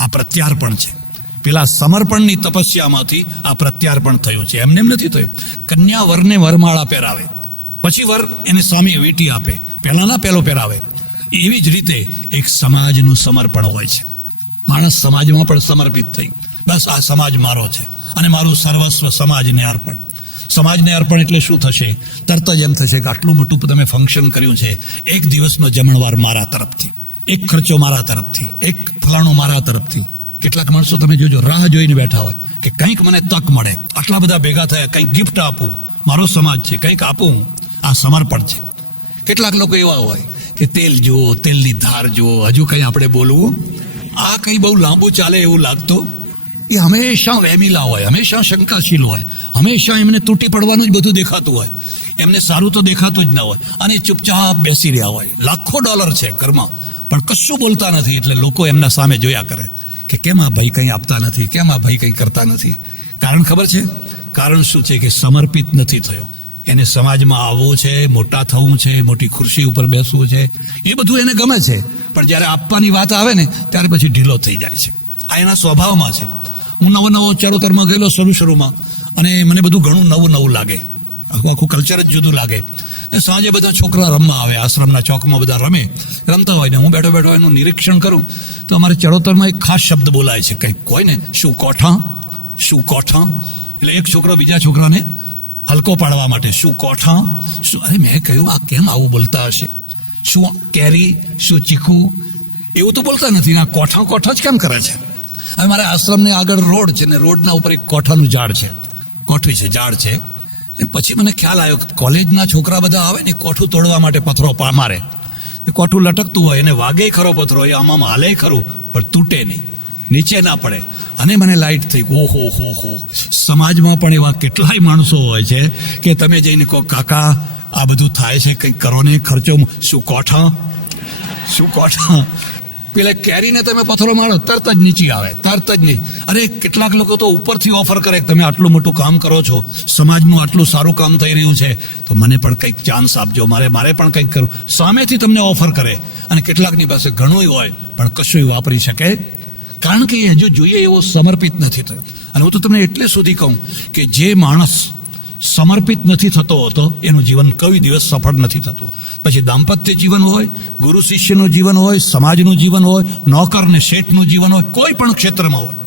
આ પ્રત્યાર્પણ છે. પેલા સમર્પણની તપસ્યામાંથી આ પ્રત્યાર્પણ થયું છે. એમને એમ નથી થયું. કન્યા વરને વરમાળા પહેરાવે, પછી વર એને સ્વામી વીંટી આપે, પહેલાના પહેલો પહેરાવે. એવી જ રીતે એક સમાજનું સમર્પણ હોય છે. માણસ સમાજમાં પણ સમર્પિત થઈ, બસ આ સમાજ મારો છે અને મારું સર્વસ્વ સમાજને અર્પણ. સમાજને અર્પણ એટલે શું થશે? તરત જ એમ થશે કે આટલું મોટું તમે ફંક્શન કર્યું છે, એક દિવસનો જમણવાર મારા તરફથી, એક ખર્ચો મારા તરફથી, એક ફલાણું મારા તરફથી. કેટલાક માણસો તમે જોજો રાહ જોઈને બેઠા હોય કે કંઈક મને તક મળે, આટલા બધા ભેગા થયા, કંઈક ગિફ્ટ આપું, મારો સમાજ છે, કંઈક આપું. આ સમર્પણ છે. કેટલાક લોકો એવા હોય કે તેલ જુઓ, તેલની ધાર જુઓ, હજુ કંઈ આપણે બોલવું, આ કંઈ બહુ લાંબુ ચાલે એવું લાગતું. એ હંમેશા વહેમીલા હોય, હંમેશા શંકાશીલ હોય, હંમેશા એમને તૂટી પડવાનું જ બધું દેખાતું હોય, એમને સારું તો દેખાતું જ ના હોય, અને ચૂપચાપ બેસી રહ્યા હોય. લાખો ડોલર છે ઘરમાં, પણ કશું બોલતા નથી. એટલે લોકો એમના સામે જોયા કરે કે કેમ આ ભાઈ કંઈ આપતા નથી, કેમ આ ભાઈ કંઈ કરતા નથી. કારણ ખબર છે? કારણ શું છે? કે સમર્પિત નથી થયો. એને સમાજમાં આવવું છે, મોટા થવું છે, મોટી ખુરશી ઉપર બેસવું છે, એ બધું એને ગમે છે. પણ જ્યારે આપવાની વાત આવે ને ત્યારે પછી ઢીલો થઈ જાય છે. આ એના સ્વભાવમાં છે. હું નવો ચરોતરમાં ગયેલો શરૂમાં, અને મને બધું ઘણું નવું લાગે, આખું કલ્ચર જ જુદું લાગે. સાંજે બધા છોકરા રમવા આવે, આશ્રમના ચોકમાં બધા રમતા હોય ને હું બેઠો એનું નિરીક્ષણ કરું તો અમારે ચરોતરમાં એક ખાસ શબ્દ બોલાય છે, કંઈક હોય ને, શું કોઠા. એટલે એક છોકરો બીજા છોકરાને હલકો પાડવા માટે શું કોઠા, શું. અરે મેં કહ્યું આ કેમ આવું બોલતા હશે? શું કેરી, શું ચીકુ, એવું તો બોલતા નથી. આ કોઠા જ કેમ કરે છે? હવે મારા આશ્રમને આગળ રોડ છે ને રોડના ઉપર એક કોઠાનું ઝાડ છે, કોઠી છે, ઝાડ છે. પછી મને ખ્યાલ આવ્યો કે કોલેજના છોકરા બધા આવે ને કોઠું તોડવા માટે પથરો મારે. કોઠું લટકતું હોય, એને વાગે ખરો પથરો, એ આમાં હાલે ખરું, પણ તૂટે નહીં, નીચે ના પડે. અને મને લાઈટ થઈ, ઓહો, સમાજમાં પણ એવા કેટલાય માણસો હોય છે કે તમે જઈને કહો કાકા આ બધું થાય છે, કંઈક કરો ને, ખર્ચો. શું કોઠા. પેલા કેરીને તમે પથ્થરો મારો તરત જ નીચે આવે, તરત જ નહીં. અરે કેટલાક લોકો તો ઉપરથી ઓફર કરે કે તમે આટલું મોટું કામ કરો છો, સમાજનું આટલું સારું કામ થઈ રહ્યું છે, તો મને પણ કંઈક ચાન્સ આપજો, મારે પણ કંઈક કરવું. સામેથી તમને ઓફર કરે. અને કેટલાકની પાસે ઘણું હોય પણ કશું વાપરી શકે, કારણ કે એ હજુ જોઈએ એવો સમર્પિત નથી થયો. અને હું તો તમને એટલે સુધી કહું કે જે માણસ સમર્પિત નથી થતો હોતો એનું જીવન કોઈ દિવસ સફળ નથી થતું. પછી દાંપત્ય જીવન હોય, ગુરુ શિષ્યનું જીવન હોય, સમાજનું જીવન હોય, નોકર ને શેઠનું જીવન હોય, કોઈ પણ ક્ષેત્રમાં હોય,